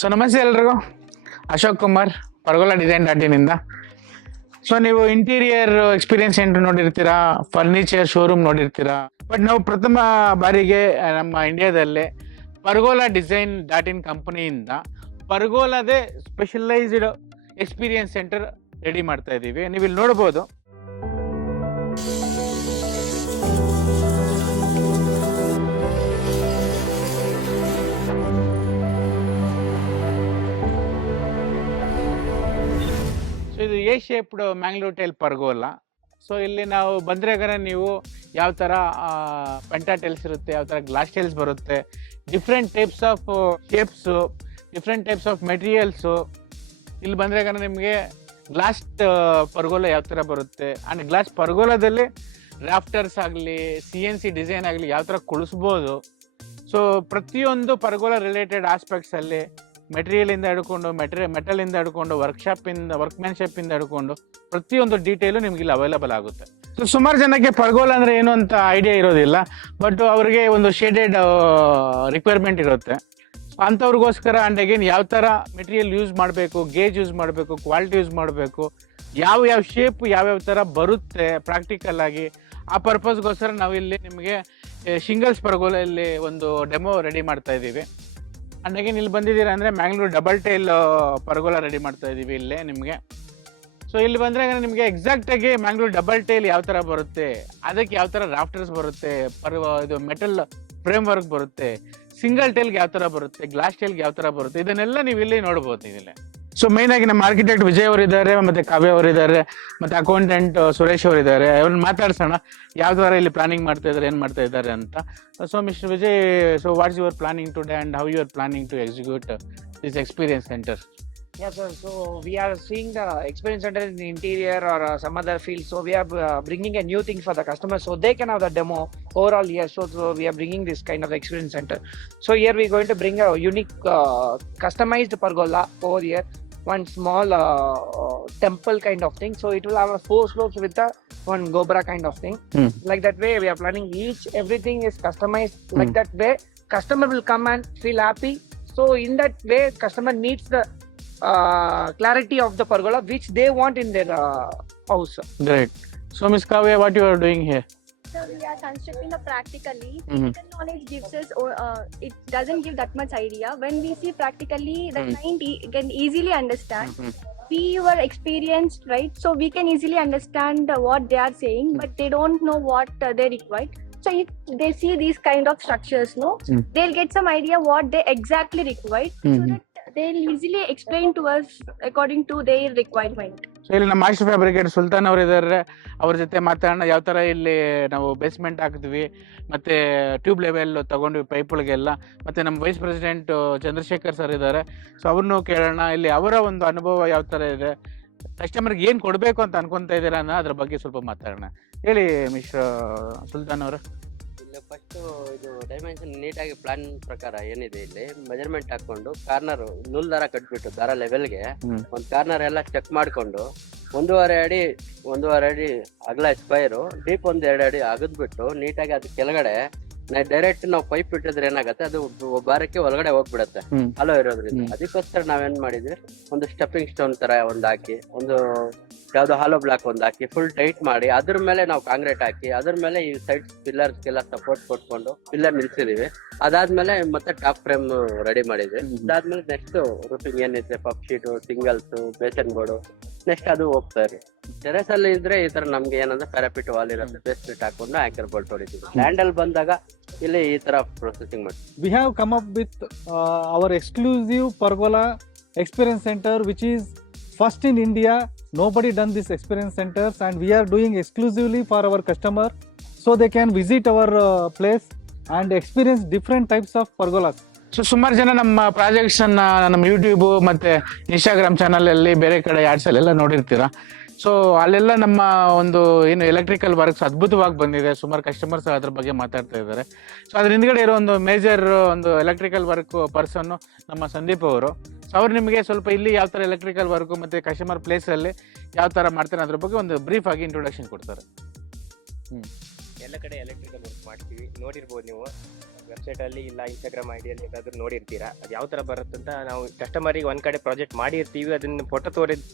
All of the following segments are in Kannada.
ಸೊ ನಮಸ್ತೆ ಎಲ್ರಿಗೂ, Ashok Kumar, pergola design .in. So ನೀವು ಇಂಟೀರಿಯರ್ ಎಕ್ಸ್ಪೀರಿಯನ್ಸ್ ಸೆಂಟರ್ ನೋಡಿರ್ತೀರಾ, ಫರ್ನಿಚರ್ ಶೋರೂಮ್ ನೋಡಿರ್ತೀರಾ. ಬಟ್ ನಾವು ಪ್ರಥಮ ಬಾರಿಗೆ ನಮ್ಮ ಇಂಡಿಯಾದಲ್ಲೇ ಪರ್ಗೋಲಾ ಡಿಸೈನ್ .in ಕಂಪನಿಯಿಂದ ಪರ್ಗೋಲಾದೇ ಸ್ಪೆಷಲೈಸ್ಡ್ ಎಕ್ಸ್ಪೀರಿಯನ್ಸ್ ಸೆಂಟರ್ ರೆಡಿ ಮಾಡ್ತಾ ಇದ್ದೀವಿ. ನೀವು ಇಲ್ಲಿ ನೋಡ್ಬೋದು. ಇದು A shaped Mangalore tile pergola. So ಇಲ್ಲಿ ನಾವು ಬಂದ್ರೆಗರ ನೀವು ಯಾವ ಥರ ಪೆಂಟಾ ಟೈಲ್ಸ್ ಇರುತ್ತೆ, ಯಾವ ಥರ ಗ್ಲಾಸ್ ಟೈಲ್ಸ್ ಬರುತ್ತೆ, different types of shapes, different types of materials. ಇಲ್ಲಿ ಬಂದ್ರೆಗರ ನಿಮಗೆ ಗ್ಲಾಸ್ ಪರ್ಗೋಲಾ ಯಾವ ಥರ ಬರುತ್ತೆ, ಆ್ಯಂಡ್ ಗ್ಲಾಸ್ ಪರ್ಗೋಲಾದಲ್ಲಿ ರಾಫ್ಟರ್ಸ್ ಆಗಲಿ, CNC ಡಿಸೈನ್ ಆಗಲಿ ಯಾವ ಥರ ಕುಳಿಸ್ಬೋದು. ಸೊ ಪ್ರತಿಯೊಂದು ಪರ್ಗೋಲಾ ರಿಲೇಟೆಡ್ ಆಸ್ಪೆಕ್ಟ್ಸಲ್ಲಿ ಮೆಟೀರಿಯಲಿಂದ ಹಿಡ್ಕೊಂಡು ಮೆಟಲಿಂದ ಹಿಡ್ಕೊಂಡು ವರ್ಕ್ಮ್ಯಾನ್ಶಿಪ್ಪಿಂದ ಹಿಡ್ಕೊಂಡು ಪ್ರತಿಯೊಂದು ಡೀಟೇಲು ನಿಮ್ಗೆ ಇಲ್ಲಿ ಅವೈಲಬಲ್ ಆಗುತ್ತೆ. ಸೊ ಸುಮಾರು ಜನಕ್ಕೆ ಪರ್ಗೋಲಾ ಅಂದರೆ ಏನು ಅಂತ ಐಡಿಯಾ ಇರೋದಿಲ್ಲ, ಬಟ್ ಅವರಿಗೆ ಒಂದು ಶೇಡೆಡ್ ರಿಕ್ವೈರ್ಮೆಂಟ್ ಇರುತ್ತೆ. ಅಂಥವ್ರಿಗೋಸ್ಕರ ಆ್ಯಂಡ್ ಅಗೇನ್ ಯಾವ ಥರ ಮೆಟೀರಿಯಲ್ ಯೂಸ್ ಮಾಡಬೇಕು, ಗೇಜ್ ಯೂಸ್ ಮಾಡಬೇಕು, ಕ್ವಾಲಿಟಿ ಯೂಸ್ ಮಾಡಬೇಕು, ಯಾವ ಶೇಪ್ ಯಾವ್ಯಾವ ಥರ ಬರುತ್ತೆ ಪ್ರಾಕ್ಟಿಕಲ್ ಆಗಿ, ಆ ಪರ್ಪಸ್ಗೋಸ್ಕರ ನಾವಿಲ್ಲಿ ನಿಮಗೆ ಶಿಂಗಲ್ಸ್ ಪರ್ಗೋಲಾ ಇಲ್ಲಿ ಒಂದು ಡೆಮೋ ರೆಡಿ ಮಾಡ್ತಾ ಇದ್ದೀವಿ. ಆ್ಯಂಡ್ ಅಗೇನ್ ಇಲ್ಲಿ ಬಂದಿದ್ದೀರಾ ಅಂದರೆ ಮ್ಯಾಂಗ್ಳೂರ್ ಡಬಲ್ ಟೈಲ್ ಪರ್ಗೋಲಾ ರೆಡಿ ಮಾಡ್ತಾ ಇದ್ದೀವಿ ಇಲ್ಲೇ ನಿಮಗೆ. ಸೊ ಇಲ್ಲಿ ಬಂದರೆ ನಿಮಗೆ ಎಕ್ಸಾಕ್ಟಾಗಿ ಮ್ಯಾಂಗ್ಳೂರ್ ಡಬಲ್ ಟೈಲ್ ಯಾವ ಥರ ಬರುತ್ತೆ, ಅದಕ್ಕೆ ಯಾವ ಥರ ರಾಫ್ಟರ್ಸ್ ಬರುತ್ತೆ, ಇದು ಮೆಟಲ್ ಫ್ರೇಮ್ ವರ್ಕ್ ಬರುತ್ತೆ, ಸಿಂಗಲ್ ಟೈಲ್ಗೆ ಯಾವ ಥರ ಬರುತ್ತೆ, ಗ್ಲಾಸ್ ಟೈಲ್ಗೆ ಯಾವ ಥರ ಬರುತ್ತೆ, ಇದನ್ನೆಲ್ಲ ನೀವು ಇಲ್ಲಿ ನೋಡ್ಬೋದು ಇದಿಲ್ಲ. ಸೊ ಮೇನ್ ಆಗಿ ನಮ್ಮ ಆರ್ಕಿಟೆಕ್ಟ್ ವಿಜಯ್ ಅವರಿದ್ದಾರೆ, ಮತ್ತೆ ಕಾವ್ಯ ಅವರಿದ್ದಾರೆ, ಮತ್ತೆ ಅಕೌಂಟೆಂಟ್ ಸುರೇಶ್ ಅವರಿದ್ದಾರೆ. ಅವ್ರನ್ನ ಮಾತಾಡ್ಸೋಣ ಯಾವ ಥರ ಇಲ್ಲಿ ಪ್ಲಾನಿಂಗ್ ಮಾಡ್ತಾ ಇದ್ದಾರೆ, ಏನು ಮಾಡ್ತಾ ಇದ್ದಾರೆ ಅಂತ. So mister Vijay, so what's your planning today and how you are planning to execute this experience centre? Yeah, sir. So we are seeing the experience center in the interior or some other field. So we are bringing a new thing for the customer, so they can have the demo overall here. So we are bringing this kind of experience center. So here we are going to bring a unique customized pergola over here. One small temple kind of thing. So it will have a 4 slopes with a one gobra kind of thing. Like that way we are planning everything is customized. Like that way customer will come and feel happy. So in that way customer needs the clarity of the pergola which they want in their house. Great. So Ms. Kavya, what you are doing here? So we are constructing the practically. Theoretical knowledge gives us, it doesn't give that much idea. When we see practically, the client can easily understand. We were experienced, right? So we can easily understand what they are saying, but they don't know what they require. So if they see these kind of structures, they'll get some idea what they exactly require, so that they'll easily explain to us according to their requirement. So ಇಲ್ಲಿ ನಮ್ಮ ಮಾಸ್ಟರ್ ಫ್ಯಾಬ್ರಿಕೇಟರ್ ಸುಲ್ತಾನ್ ಅವರು ಇದ್ದಾರೆ, ಅವ್ರ ಜೊತೆ ಮಾತಾಡೋಣ. ಯಾವ ಥರ ಇಲ್ಲಿ ನಾವು ಬೇಸ್ಮೆಂಟ್ ಹಾಕಿದ್ವಿ, ಮತ್ತು ಟ್ಯೂಬ್ ಲೆವೆಲ್ ತೊಗೊಂಡ್ವಿ ಪೈಪ್ಗಳಿಗೆಲ್ಲ. ಮತ್ತು ನಮ್ಮ ವೈಸ್ ಪ್ರೆಸಿಡೆಂಟ್ ಚಂದ್ರಶೇಖರ್ ಸರ್ ಇದ್ದಾರೆ. ಸೊ ಅವ್ರನ್ನೂ ಕೇಳೋಣ, ಇಲ್ಲಿ ಅವರ ಒಂದು ಅನುಭವ ಯಾವ ಥರ ಇದೆ, ಕಸ್ಟಮರ್ಗೆ ಏನು ಕೊಡಬೇಕು ಅಂತ ಅನ್ಕೊತಾ ಇದ್ದೀರಾ ಅನ್ನೋ ಅದ್ರ ಬಗ್ಗೆ ಸ್ವಲ್ಪ ಮಾತಾಡೋಣ. ಹೇಳಿ ಮಿಸ್ಟರ್ ಸುಲ್ತಾನ್ ಅವರು. ಇಲ್ಲಿ ಫಸ್ಟು ಇದು ಡೈಮೆನ್ಷನ್ ನೀಟಾಗಿ ಪ್ಲಾನ್ ಪ್ರಕಾರ ಏನಿದೆ ಇಲ್ಲಿ ಮೆಜರ್ಮೆಂಟ್ ಹಾಕೊಂಡು ಕಾರ್ನರ್ ನೂಲ್ ದಾರ ಕಟ್ಬಿಟ್ಟು ದಾರ ಲೆವೆಲ್ಗೆ ಒಂದು ಕಾರ್ನರ್ ಎಲ್ಲ ಚೆಕ್ ಮಾಡಿಕೊಂಡು 1.5 ಅಡಿ ಅಗಲ ಸ್ಕ್ವೈರು, ಡೀಪ್ 2 ಅಡಿ ಅಗದ್ಬಿಟ್ಟು ನೀಟಾಗಿ ಅದು ಕೆಳಗಡೆ ಡೈರೆಕ್ಟ್ ನಾವು ಪೈಪ್ ಇಟ್ಟಿದ್ರೆ ಏನಾಗುತ್ತೆ, ಅದು ಬಾರಕ್ಕೆ ಒಳಗಡೆ ಹೋಗ್ಬಿಡತ್ತೆ ಅಲೋ ಇರೋದ್ರಿಂದ. ಅದಕ್ಕೋಸ್ಕರ ನಾವೇನ್ ಮಾಡಿದ್ವಿ, ಒಂದು ಸ್ಟೆಪ್ಪಿಂಗ್ ಸ್ಟೋನ್ ತರ ಒಂದ್ ಹಾಕಿ, ಒಂದು ಯಾವ್ದೋ ಹಾಲೋ ಬ್ಲಾಕ್ ಒಂದ್ ಹಾಕಿ ಫುಲ್ ಟೈಟ್ ಮಾಡಿ, ಅದ್ರ ಮೇಲೆ ನಾವು ಕಾಂಕ್ರೀಟ್ ಹಾಕಿ, ಅದ್ರ ಮೇಲೆ ಈ ಸೈಡ್ ಪಿಲ್ಲರ್ಸ್ಗೆಲ್ಲ ಸಪೋರ್ಟ್ ಕೊಟ್ಕೊಂಡು ಪಿಲ್ಲರ್ ನಿಲ್ಸಿದೀವಿ. ಅದಾದ್ಮೇಲೆ ಮತ್ತೆ ಟಾಪ್ ಫ್ರೇಮ್ ರೆಡಿ ಮಾಡಿದ್ವಿ. ಅದಾದ್ಮೇಲೆ ನೆಕ್ಸ್ಟ್ ರೂಫಿಂಗ್ ಏನಿದೆ, puff sheet, shingles, Bison board, next ಅದು ಹೋಗ್ತಾರೆ. ಟೆರೆಸ್ ಅಲ್ಲಿ ಇದ್ರೆ ಈ ತರ ನಮ್ಗೆ ಏನಂದ್ರೆ ಪ್ಯಾರಾಪಿಟ್ ವಾಲ್ ಇರುತ್ತೆ, ಬೇಸ್ ಫಿಟ್ ಹಾಕೊಂಡು ಆಂಕರ್ ಬೋಲ್ಟ್ ಹೊಡಿತೀವಿ. ಲ್ಯಾಂಡ್ ಅಲ್ಲಿ ಬಂದಾಗ ಇಲ್ಲಿ ಈ ತರ ಪ್ರೊಸೆಸಿಂಗ್ ಮಾಡ್ತೀವಿ. We have come up with our exclusive pergola experience center, which is first in India. Nobody done this experience centers, and we are doing exclusively for our customer, so they can visit our place and experience different types of pergolas. So ಸುಮಾರು ಜನ ನಮ್ಮ ಪ್ರಾಜೆಕ್ಟ್ಸನ್ನು ನಮ್ಮ ಯೂಟ್ಯೂಬು ಮತ್ತು ಇನ್ಸ್ಟಾಗ್ರಾಮ್ ಚಾನಲಲ್ಲಿ ಬೇರೆ ಕಡೆ ಆ್ಯಡ್ಸಲ್ಲೆಲ್ಲ ನೋಡಿರ್ತೀರ. ಸೊ ಅಲ್ಲೆಲ್ಲ ನಮ್ಮ ಒಂದು ಏನು ಎಲೆಕ್ಟ್ರಿಕಲ್ ವರ್ಕ್ಸ್ ಅದ್ಭುತವಾಗಿ ಬಂದಿದೆ. ಸುಮಾರು ಕಸ್ಟಮರ್ಸ್ ಅದ್ರ ಬಗ್ಗೆ ಮಾತಾಡ್ತಾ ಇದ್ದಾರೆ. ಸೊ ಅದ್ರ ಹಿಂದ್ಗಡೆ ಇರೋ ಒಂದು ಮೇಜರ್ ಒಂದು ಎಲೆಕ್ಟ್ರಿಕಲ್ ವರ್ಕ್ ಪರ್ಸನ್ನು ನಮ್ಮ ಸಂದೀಪ್ ಅವರು. ಸೊ ಅವ್ರು ನಿಮಗೆ ಸ್ವಲ್ಪ ಇಲ್ಲಿ ಯಾವ ಥರ ಎಲೆಕ್ಟ್ರಿಕಲ್ ವರ್ಕು ಮತ್ತು ಕಸ್ಟಮರ್ ಪ್ಲೇಸಲ್ಲಿ ಯಾವ ಥರ ಮಾಡ್ತಾರೆ ಅದ್ರ ಬಗ್ಗೆ ಒಂದು ಬ್ರೀಫ್ ಆಗಿ ಇಂಟ್ರೊಡಕ್ಷನ್ ಕೊಡ್ತಾರೆ. ಎಲ್ಲ ಕಡೆ ಎಲೆಕ್ಟ್ರಿಕಲ್ ವರ್ಕ್ ಮಾಡ್ತೀವಿ, ನೋಡಿರ್ಬೋದು ನೀವು. ವೆಬ್ಸೈಟ್ ಅಲ್ಲಿ ಇಲ್ಲ ಇನ್ಸ್ಟಾಗ್ರಾಮ್ ಐಡಿಯಲ್ಲಿ ಏನಾದ್ರು ನೋಡಿರ್ತೀರಾ, ಅದು ಯಾವ ತರ ಬರುತ್ತೆ ಅಂತ ನಾವು ಕಸ್ಟಮರಿಗೆ ಒಂದ್ ಕಡೆ ಪ್ರಾಜೆಕ್ಟ್ ಮಾಡಿರ್ತೀವಿ, ಅದನ್ನ ಫೋಟೋ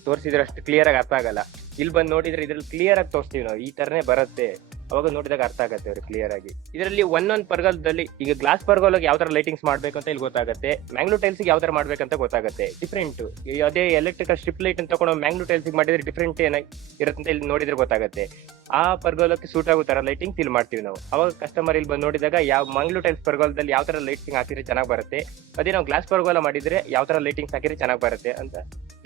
ತೋರಿಸಿದ್ರೆ ಅಷ್ಟು ಕ್ಲಿಯರ್ ಆಗಿ ಅರ್ಥ ಆಗಲ್ಲ. ಇಲ್ಲಿ ಬಂದು ನೋಡಿದ್ರೆ ಇದ್ರಲ್ಲಿ ಕ್ಲಿಯರ್ ಆಗಿ ತೋರಿಸ್ತೀವಿ ನಾವು, ಈ ತರನೇ ಬರುತ್ತೆ, ಅವಾಗ ನೋಡಿದಾಗ ಅರ್ಥ ಆಗತ್ತೆ ಅವ್ರಿಗೆ ಕ್ಲಿಯರ್ ಆಗಿ. ಇದರಲ್ಲಿ ಒಂದೊಂದು ಪರ್ಗೋಲದಲ್ಲಿ ಈಗ ಗ್ಲಾಸ್ ಪರ್ಗೋಲಗೆ ಯಾವ ತರ ಲೈಟಿಂಗ್ಸ್ ಮಾಡ್ಬೇಕು ಅಂತ ಇಲ್ಲಿ ಗೊತ್ತಾಗುತ್ತೆ, ಮ್ಯಾಂಗ್ಳೂರ್ ಟೈಲ್ಸ್ ಯಾವ ತರ ಮಾಡ್ಬೇಕಂತ ಗೊತ್ತಾಗುತ್ತೆ. ಡಿಫ್ರೆಂಟ್ ಅದೇ ಎಲೆಕ್ಟ್ರಿಕಲ್ ಸ್ಟ್ರಿಪ್ ಲೈಟ್ ಅಂತ ತಗೊಂಡು ಮ್ಯಾಂಗ್ಳೂರ್ ಟೈಲ್ಸ್ ಮಾಡಿದ್ರೆ ಡಿಫ್ರೆಂಟ್ ಇರುತ್ತೆ ಅಂತ ಇಲ್ಲಿ ನೋಡಿದ್ರೆ ಗೊತ್ತಾಗುತ್ತೆ. ಆ ಪರ್ಗೋಲಕ್ಕೆ ಸೂಟ್ ಆಗೋ ತರ ಲೈಟಿಂಗ್ಸ್ ಇಲ್ಲಿ ಮಾಡ್ತೀವಿ ನಾವು. ಅವಾಗ ಕಸ್ಟಮರ್ ಇಲ್ಲಿ ಬಂದು ನೋಡಿದಾಗ ಯಾವ ಮಂಗ್ಳೂರ್ ಟೈಲ್ಸ್ ಪರ್ಗೋಲದಲ್ಲಿ ಯಾವ ತರ ಲೈಟಿಂಗ್ ಹಾಕಿದ್ರೆ ಚೆನ್ನಾಗಿ ಬರುತ್ತೆ, ಅದೇ ನಾವು ಗ್ಲಾಸ್ ಪರ್ಗೋಲ ಮಾಡಿದ್ರೆ ಯಾವ ತರ ಲೈಟಿಂಗ್ಸ್ ಹಾಕಿದ್ರೆ ಚೆನ್ನಾಗಿ ಬರುತ್ತೆ ಅಂತ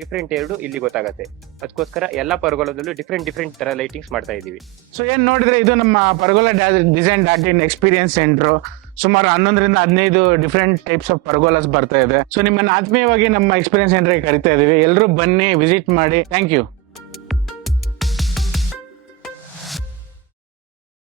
ಡಿಫ್ರೆಂಟ್ ಎರಡು ಇಲ್ಲಿ ಗೊತ್ತಾಗುತ್ತೆ. ಅದಕ್ಕೋಸ್ಕರ ಎಲ್ಲಾ ಪರ್ಗೋಲದಲ್ಲೂ ಡಿಫ್ರೆಂಟ್ ತರ ಲೈಟಿಂಗ್ಸ್ ಮಾಡ್ತಾ ಇದೀವಿ. ಸೊ ಏನ್ ನೋಡಿದ್ರೆ ಇದು ನಮ್ಮ ಪರ್ಗೋಲಾ ಡಿಸೈನ್ .in ಎಕ್ಸ್ಪೀರಿಯನ್ಸ್ ಸೆಂಟರ್. ಸುಮಾರು 11 ರಿಂದ 15 ಡಿಫ್ರೆಂಟ್ ಟೈಪ್ಸ್ ಆಫ್ ಪರ್ಗೋಲಾಸ್ ಬರ್ತಾ ಇದೆ. ಸೊ ನಿಮ್ಮನ್ನ ಆತ್ಮೀಯವಾಗಿ ನಮ್ಮ ಎಕ್ಸ್ಪೀರಿಯನ್ಸ್ ಸೆಂಟರ್ ಕರಿತಾ ಇದೀವಿ. ಎಲ್ಲರೂ ಬನ್ನಿ, ವಿಸಿಟ್ ಮಾಡಿ. Thank you.